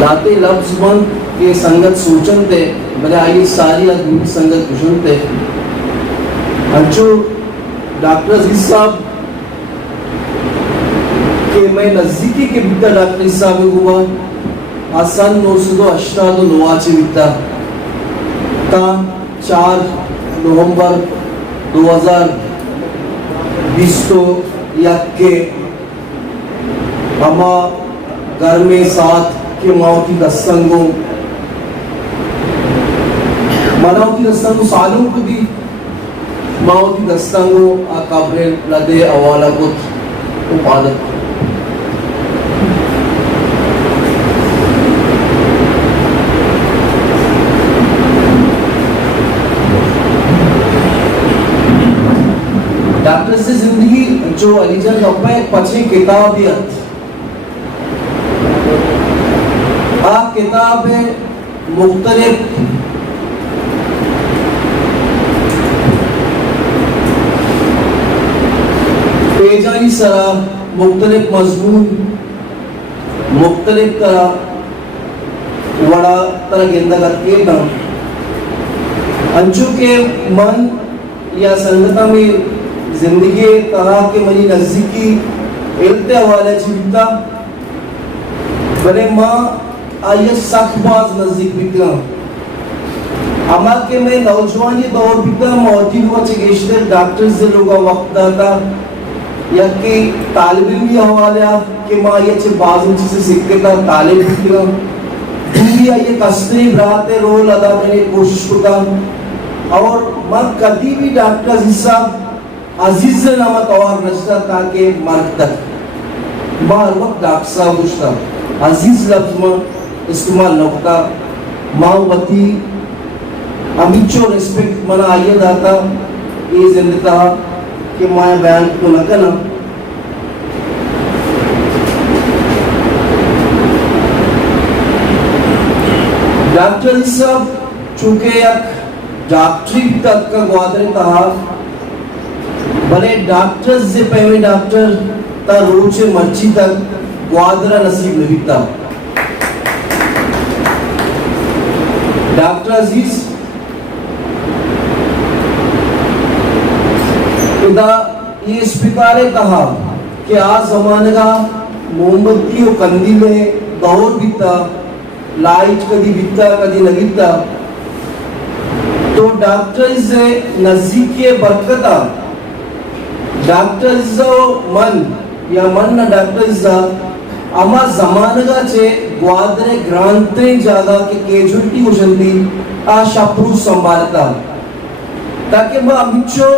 लाते लफ्ज मन के संगत सूचन थे बले आई सारी आदमी संगत कुशन थे अंचो डॉक्टर अजीज साहब के मैं नजदीकी के बिता डॉक्टर अजीज साहब हुआ आसान 908 नवाचे बिता ता 4 नवंबर 2020 तो यके अमा घर में साथ के माओ की दस्तंगों मनाओ की दस्तंगों सालों को दी माओ की दस्तंगों आकाबरे लदे अवाला कुछ उपादक डॉक्टर से जिंदगी जो अलीजन गप्पा एक पची किताब है आ किताब है मुख्तलिफ पेजानी सरा मुख्तलिफ मजमून मुख्तलिफ करा वड़ा तरह गेंदा करके ना अंचू के मन या संगता में जिंदगी तरह के मनी नजदीकी एलते हवाले चिंता बने माँ आये सख्तबाज नजदीक बिकना अमा के में नौजवानी दौर बिकना मौजूद हुआ चिकित्सक डॉक्टर से लोगा वक्त दाता या कि तालिब इल्मी हवाले के माँ ये चे बाज़ से सीखते था तालिब बिकना दुनिया ये कस्ती बराते रोल अदा करने की कोशिश करता और माँ कभी भी डॉक्टर हिस्सा अजीज नामा तवार नचता ताकि मर्द तक बार वक्त डॉक्टर साहब पूछता अजीज लफ्ज़ में इस्तेमाल न होता मावती अमीचो रिस्पेक्ट मना आइए दाता ये जिंदता कि माय बयान तो न करना डॉक्टर साहब चूंकि एक डॉक्टरी तक का ग्वादरे था भले डॉक्टर से पहले डॉक्टर ता रोज से मर्ची तक ग्वादरा नसीब नहीं था डॉक्टर अजीज इदा ये अस्पताल कहा कि आज जमाने का मोमबत्ती और कंदीले दौर बीता लाइट कदी बीता कदी न बीता तो डॉक्टर से नजदीकी बरकता डॉक्टर जो मन या मन ना डॉक्टर जा अमा जमाने का चे ग्वादरे ग्रांते जागा के केजुअलिटी हो जल्दी आ शाप्रू संभालता ताकि मैं अमिचो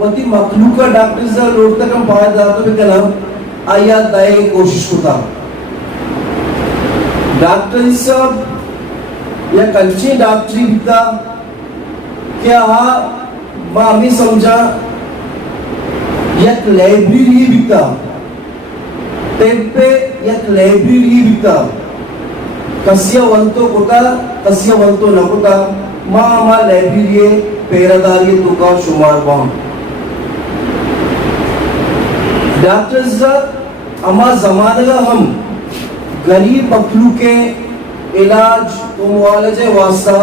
वती मखलूका डॉक्टर जा लोग तक हम पाया जाता भी कना आया दाए कोशिश होता डॉक्टर सब या कंचे डॉक्टरी बिता क्या हाँ मैं अमी समझा एक लाइब्रेरी बिता टेम्पे एक लाइब्रेरी बिता कस्य वंतो कोता कस्य वंतो न कोता माँ लाइब्रेरी पेरादारी तो का शुमार बाम डॉक्टर साहब अमा जमाने का हम गरीब मखलू के इलाज तो मुआलजे वास्ता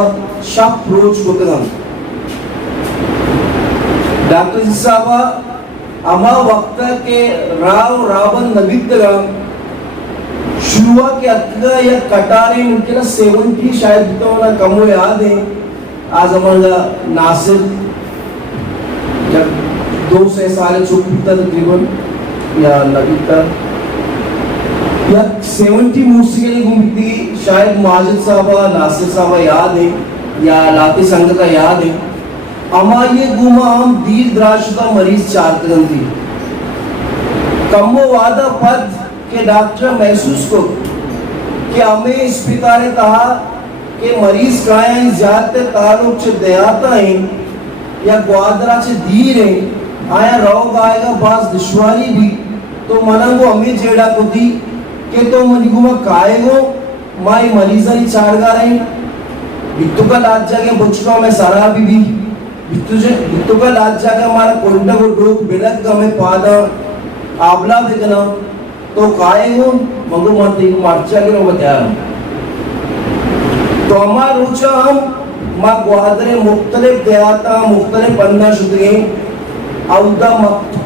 शक रोज होते हैं डॉक्टर साहब अमा वक्त के राव रावण नबीतगा शुरुआ के अतगा या कटारे उनके ना 70 शायद तो ना कमो याद है आज हमारा नासिर जब 200 साल चुप बीता तकरीबन या नबीता या 70 मूसिकली घूमती शायद माजिद साहबा नासिर साहबा याद है या लाती संगता याद है अमा ये गुमा हम दीर द्राशुदा मरीज चारतगन थी कमो वादा पद के डॉक्टर महसूस को कि हमें अस्पताल कहा कि मरीज कायं ज्यादा ताल्लुक से दयाता है या ग्वादरा से दीर है आया रोग आएगा बास दुश्वारी भी तो मना वो हमें जेड़ा को दी कि तो मनी गुमा काएगो माई मरीजानी चारगा रही बिट्टू का लाज जाके बचना में सारा भी बिट्टू का लाज जाके हमारा कोंडा को डोक बिलक का में पादा आबला बेगना तो काएगो मगो मारते को मार्चा के नो बताया तो हमारा रोचा हम माँ ग्वादरे मुख्तलिफ देहाता मुख्तलिफ अन्ना शुद्रे अवधा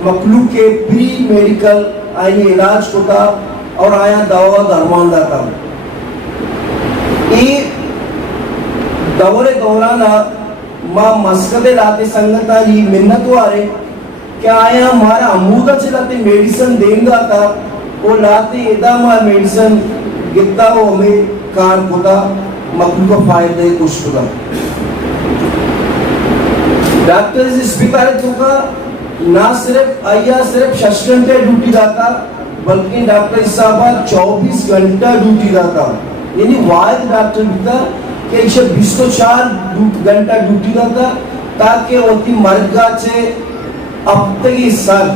मखलूक के प्री मेडिकल आई इलाज होता और आया दवा दरमान दाता ये दौरे दौरान माँ मस्कदे लाते संगता जी मिन्नत वाले क्या आया हमारा अमूदा से लाते मेडिसिन देंगा था वो लाते इदा माँ मेडिसिन गिरता वो हमें कार होता मखलूक का फायदे कुछ होता डॉक्टर इस अस्पताल का ना सिर्फ आया सिर्फ 6 घंटे ड्यूटी जाता बल्कि डॉक्टर साहब 24 घंटा ड्यूटी जाता यानी वायद डॉक्टर बिता कि 120 तो 4 घंटा ड्यूटी जाता ताकि होती मर्गा से अब तक इस साल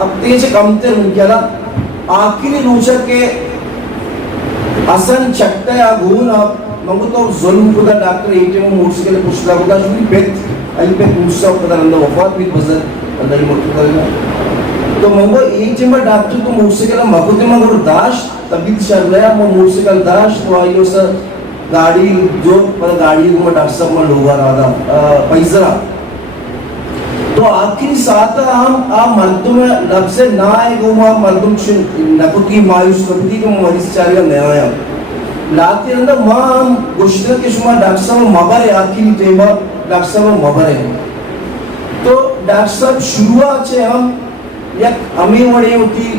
अब तेज कमते उनके आखिरी रोचा के असन चक्ता या घून अब मंगो तो जुल्म खुदा डॉक्टर एटीएम मोर्स के लिए पुछला खुदा शुरू पेट आई पे दूसरा खुदा रंदा वफात भी बजर अंदर मोर्स करेगा तो मंगो एटीएम डॉक्टर को मोर्स के लिए मकुते मगर दाश तभी चल रहा है मोर्स के लिए दाश तो आइयो सर गाड़ी जो पर गाड़ी को डॉक्टर साहब में लोगा रहा पैसा तो आखिरी साथ हम आ मर्दों में लब से ना आए गुमा मर्दों नकुती मायूस नकुती के मरीज चारिया नया आया लाते अंदर माँ हम गुश्तर के शुमा डॉक्टर साहब मबर है आखिरी टेबा डॉक्टर साहब मबर है तो डॉक्टर साहब शुरुआत से हम या हमें वड़े होती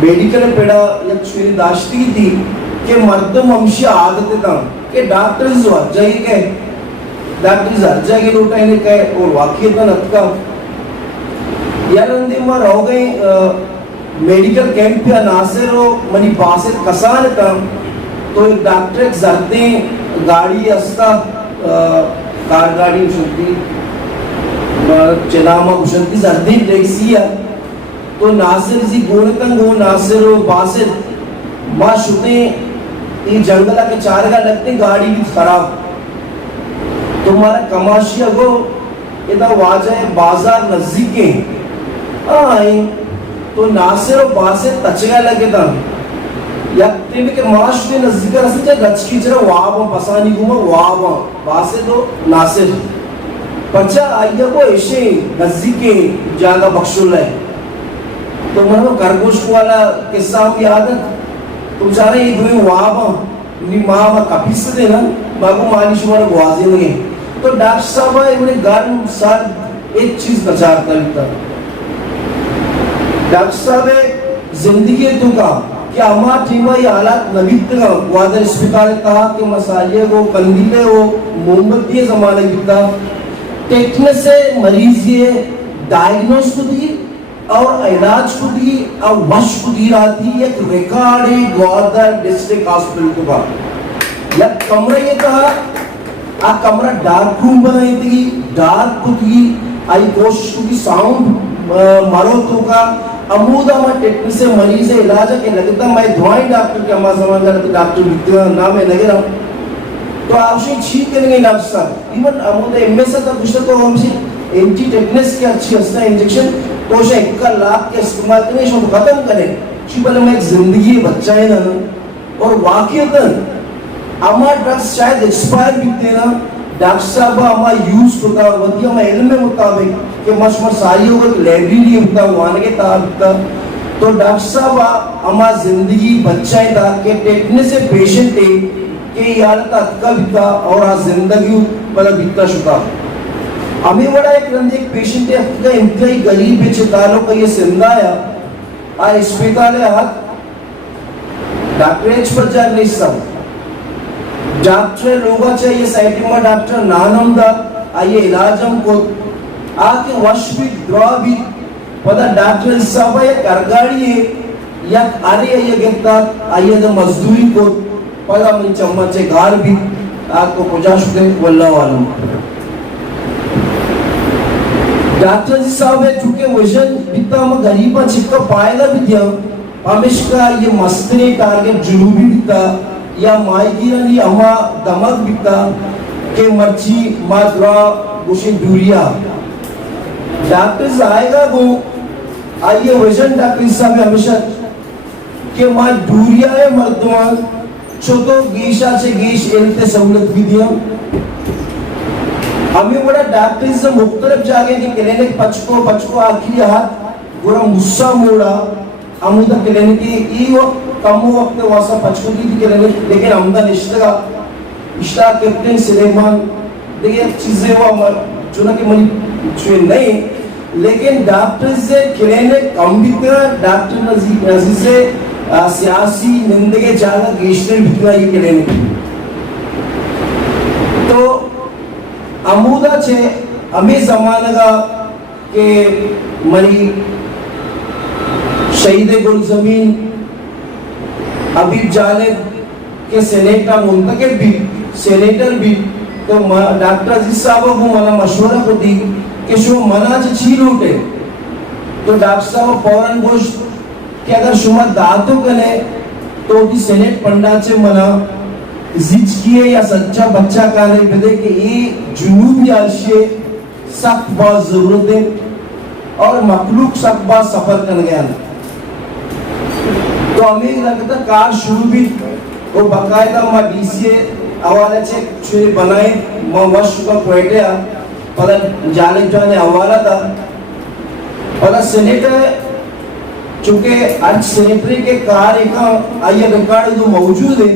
मेडिकल पेड़ा या छुरी दाश्ती थी कि मर्दों ममशी आदत था कि डॉक्टर जो जाइए के डॉक्टर अर्जा के लोटा इन्हें कहे और वाकई तो नतका यार अंदर मार हो गए मेडिकल कैंप या नासिर हो मनी बासित कसान था तो एक डॉक्टर एक जरते गाड़ी अस्ता कार गाड़ी उछलती चनामा उछलती जरते टैक्सी है तो नासिर जी गोनतंग हो नासिर हो बासित माँ शुते ये जंगला के चार का लगते गाड़ी भी खराब तुम्हारा कमाशिया को इतना वाजह बाजार नजदीके आए तो नासिर और बासे तचगा लगे था या तेरे के माश के नजदीक रस्ते जा गच की जरा वाव पसानी गुमा वाव बासे तो नासिर पचा आइया को ऐसे नजदीके जागा बख्शुल है तो मतलब खरगोश वाला किस्सा भी याद है तुम सारे ये दो वाव नी माँ काफी से देना बाबू मालिश वाला गुआजे लगे तो डॉक्टर साहब इन्हें गार्ड साथ एक चीज बचाता था डॉक्टर साहब जिंदगी तो का कि अम्मा टीमा ये हालात नबीत का ग्वादर अस्पताल कहा कि मसाले को कंदीले हो मोमबत्ती जमाने बीता टेक्निक से मरीज ये डायग्नोस को दी और इलाज को दी और वश को दी रहती एक रिकॉर्ड है ग्वादर डिस्ट्रिक्ट हॉस्पिटल का या कमरा ये कहा आ कमरा डार्क रूम बनाई थी डार्क को थी आई कोशिश को की साउंड मारो तो का अमूदा में टेक्निक से मरीज है इलाज के लगता मैं दवाई डॉक्टर के अम्मा समझ कर तो डॉक्टर लिखते नाम है लगे रहा तो आपसे ठीक करेंगे डॉक्टर साहब इवन अमूदा एमएस का कुछ तो हमसे एंटी टेटनस की अच्छी हस्ता इंजेक्शन तो से 1 लाख के इस्तेमाल करने शो खत्म करें कि भले मैं एक जिंदगी बच्चा है ना और वाकईतन हमारा ड्रग्स शायद एक्सपायर भी ना डॉक्टर साहब हमारा यूज होता वती हमारे इल्म मुताबिक कि मशमर सारी होगा लाइब्रेरी होता वहाँ के ताब तो डॉक्टर साहब हमारा जिंदगी बच्चा था कि टेटने से पेशेंट थे कि यार तत्का बीता और आज जिंदगी मतलब बीता शुका हमें बड़ा एक पेशेंट है का इंतहाई गरीब है चितालों का ये जिंदा है आ अस्पताल है हाथ डॉक्टर एच पर जा नहीं सब डॉक्टर लोगा चाहिए साइटिंग में डॉक्टर नानम दा आइए इलाज हम को आके वश भी द्वा भी पता डॉक्टर साहब ये करगाड़ी है या अरे ये गिरता आइए तो मजदूरी को पता मन चम्मच से गार भी आपको पहुंचा शुके वल्लाह वालम डॉक्टर साहब है चूंकि वजन इतना हम गरीबा छिपका पाएगा भी दिया हमेशा ये मस्तने टारगेट जुनूबी बिता या माइगिरन या अमा दमक बिता के मर्ची माद्रा गुशिन दूरिया डॉक्टर आएगा वो आइए वजन डॉक्टर साहब हमेशा के मां दूरिया है मर्दवान छोटो गिशाचे गिश एलते सवलत विधिया हमें बड़ा डॉक्टर से मुख्तलिफ जागे की क्लिनिक पचको आखिरी हाथ पूरा मुस्सा मोड़ा अमुदा क्लिनिक ई वक्त कम वक्त वासा पचको की क्लिनिक लेकिन अमुदा निश्चितगा इश्ता कैप्टन सुलेमान देखिए चीजें वो जो ना कि मनी जो नहीं लेकिन डॉक्टर से क्लिनिक कंप्यूटर डॉक्टर नजीर से सियासी निंदे जागा गेस्टर बिकना ये क्लिनिक तो अमुदा छे हमें जमाना के मरी शहीद गुल जमीन अबीब जालिब के सेनेटर मुंतखब भी सेनेटर भी तो डॉक्टर अजीज साहब को मला मशवरा को दी कि शो मना छील उठे तो डॉक्टर साहब फौरन बोश कि अगर शुमा दातों कने तो भी सेनेट पंडाचे मना जिच किए या सच्चा बच्चा का नहीं बदे कि ये जुनूबी आशिये सख्त बहुत जरूरत है और मखलूक सख्त बहुत सफर कर गया तो हमें लगता कार शुरू भी वो बकायदा मां डीसीए हवाला चेक छुए बनाए मां वर्ष का पोएटे पता जाने हवाला था पता सेनेटर चूंकि आज सेनेटरी के कार्य का आइए रिकॉर्ड जो मौजूद है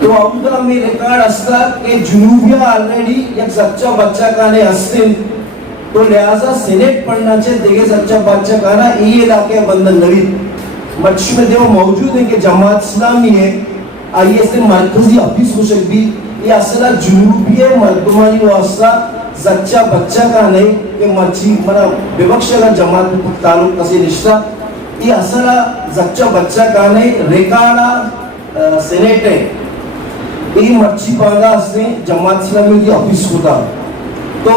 तो अबुदा में रिकॉर्ड असला के जुनूबिया ऑलरेडी एक सच्चा बच्चा का ने हस्ते तो लिहाजा सेनेट पढ़ना चाहिए देखे सच्चा बच्चा का ना ये इलाके बंदन नवी मच्छ में देव मौजूद है कि जमात इस्लामी है आइए से मरकजी ऑफिस हो सकती ये असला जुनूबिया मर्दमानी वास्ता सच्चा बच्चा का नहीं कि मच्छी मना विवक्षा का जमात ताल्लुक कसे रिश्ता ये असला सच्चा बच्चा का नहीं रिकॉर्डा सेनेट है ये मच्छी पागा से जमात इस्लामी की ऑफिस होता तो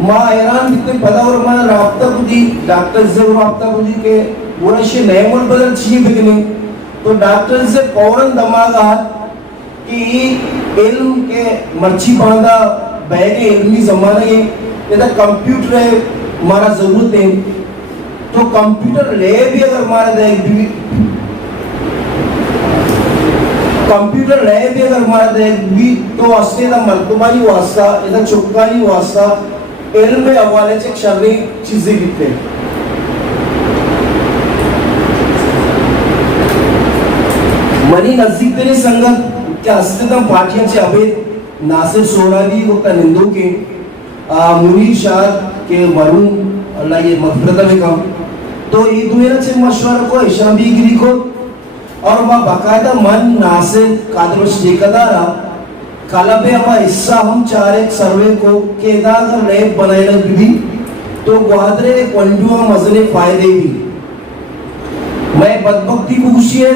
माँ हैरान कितने पता और माँ राब्ता को दी डॉक्टर से राब्ता को दी के वो शे नए मोल बदल चाहिए बिकने तो डॉक्टर से फौरन दिमाग आ कि इल्म के मच्छी बांधा बैगे इल्मी जमाने ये तो कंप्यूटर है हमारा जरूरत है तो कंप्यूटर ले भी अगर हमारा देख भी कंप्यूटर ले भी अगर हमारा देख भी तो असले ना मर्दमानी वास्ता इधर चुपकानी वास्ता इल्म में हवाले से शर्री चीजें कितने मनी नजदीक तेरे संगत क्या अस्तित्व पाठ्य चे अबे नासिर सोहरावी को निंदो के मुनीर शाह के मरून अल्लाह ये मगफिरत में कम तो ये दुनिया से मशवरा को इशाबी गिरी को और मां बाकायदा मन नासिर कादर शेखदारा कलबे अमा हिस्सा हम चारे सर्वे को केदा का लैब बनाए लग भी तो ग्वादरे कंडुआ मजले फायदे भी मैं बदबख्ती पूछी है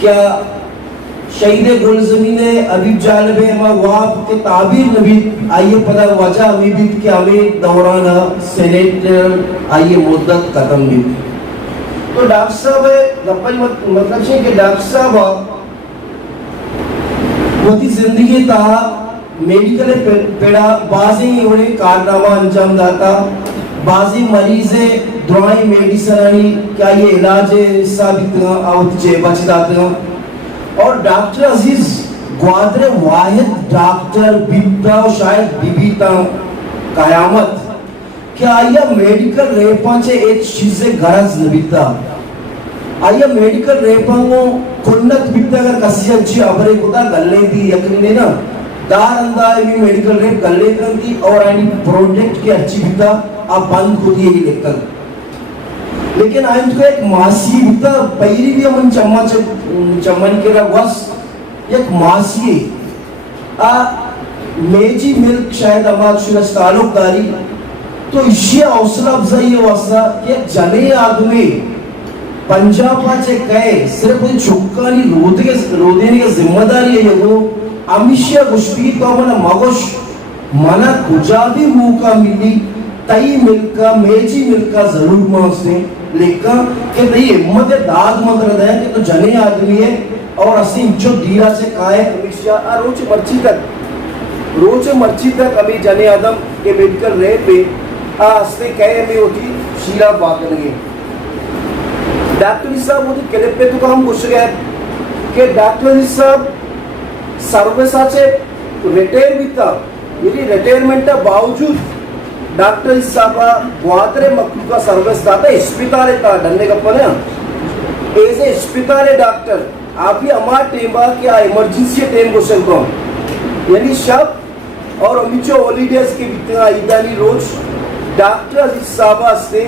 क्या शहीद गुल जमीने अबीब जालिब है वाप के ताबीर नबी आइए पता वजह अभी भी कि हमें दौरान सेनेट आइए मुद्दत खत्म भी तो डॉक्टर साहब मतलब है कि डॉक्टर साहब मोती जिंदगी ता मेडिकल पेड़ा बाजी उन्हें कारनामा अंजाम दाता बाजी मरीज है दवाई मेडिसिन क्या ये इलाज है साबित आवत जे बच दाता और डॉक्टर अजीज ग्वादरे वाहिद डॉक्टर बिता शायद बिबीता कयामत क्या आया मेडिकल रेपांचे एक चीज़े गरज नबिता आया मेडिकल रेपांगो कुन्नत बिता का कसियंची अबरे कुदा गल्ले दी यकीन ने ना दार अंदाज़ में मेडिकल रेप गल्ले करती और आनी प्रोडक्ट के अच्छी बिता आप बंद होती है ये लेकर लेकिन आज तो एक मासी बिता पैरी भी हम चम्मन के रवास एक मासी आ मेजी मिल्क शायद हमारे शुरस ताल्लुकदारी तो इसी हौसला अफजाई वास्ता एक जने आदमी पंजाब से कहे सिर्फ कोई चुक्कानी रोदेने की जिम्मेदारी है ये अमिशिया गुश्ती तो मना मगोश मना कुजा भी मौका मिली तई मिलका मेजी मिलका जरूर मांगते लेकिन कि नहीं हिम्मत दाद मंत्र है कि तो जने आदमी है और असी जो दीरा से काहे हमेशा रोज मर्ची तक अभी जने आदम के मेडिकल रहे पे असली कहे में होती शीरा बागन गए डॉक्टर साहब वो केले पे तो काम कुछ गया के डॉक्टर साहब सर्विसाचे रिटायर बीता यदि रिटायरमेंट बावजूद डॉक्टर साहब ग्वादरे मखलूका सर्विस दाता अस्पताल डन्ने कपने एज ए अस्पताल डॉक्टर आप ही हमारा टेम क्या इमरजेंसी टेम को सकता यानी शब और अमिचो हॉलीडेज के बितना इदानी रोज डॉक्टर साहब से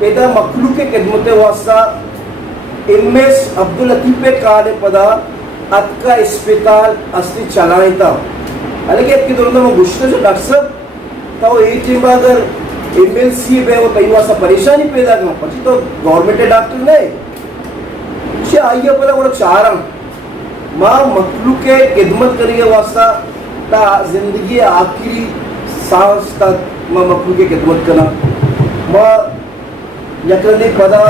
पेदा मखलूक के खिदमत वास्ता एमएस अब्दुल लतीफ पे काले पदा अतका अस्पताल असली चलाए था अलग एक के दौरान वो गुस्से जो डॉक्टर साहब तो एक टीम अगर एमएलसी पे वो कई वास्ता परेशानी पैदा कर पची तो गवर्नमेंट डॉक्टर नहीं शे आइए पता वो चाह रहा माँ मखलूक के खिदमत करिए वास्ता ता जिंदगी आखिरी सांस तक माँ मखलूक के खिदमत करना माँ यकरने पदा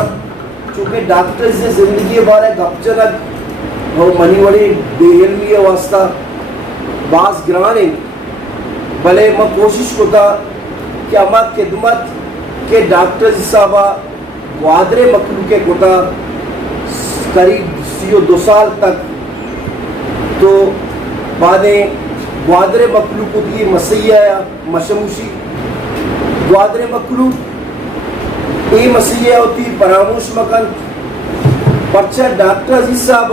चूँकि डॉक्टर से जिंदगी बारे गपचनक और मनी वड़ी बेहलमी वास्ता बास गिराने भले मैं कोशिश करता कि हमार खिदमत के डॉक्टर साहब ग्वादरे मखलूक के कोता करीब 2 साल तक तो बादे ग्वादरे मखलूक की मसीहा मशमूशी ग्वादरे मखलूक ये मसीहा होती परामर्श मकन पर्चा डॉक्टर साहब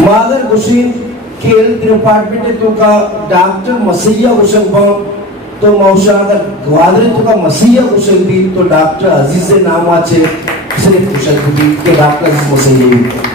मागर गुशीन खेल डिपार्टमेंट तो का डॉक्टर मसीहा गुशन तो मौशा अगर ग्वादरे तो का मसीहा गुशन दी तो डॉक्टर अजीज नाम आचे सिर्फ गुशन दी के डॉक्टर मसीहा